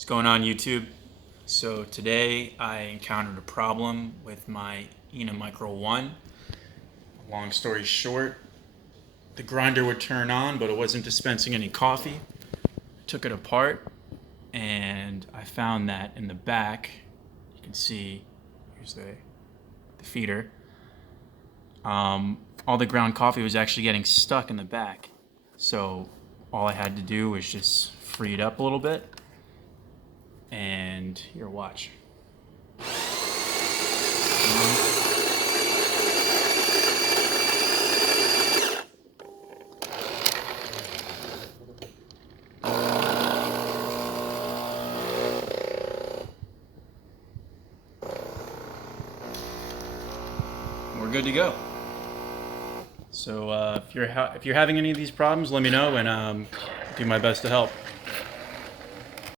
What's going on, YouTube? So today I encountered a problem with my Ena Micro 1. Long story short, the grinder would turn on, but it wasn't dispensing any coffee. I took it apart and I found that in the back, you can see, here's the feeder, all the ground coffee was actually getting stuck in the back. So all I had to do was just free it up a little bit. And here, watch. We're good to go. So if you're having any of these problems, let me know, and do my best to help.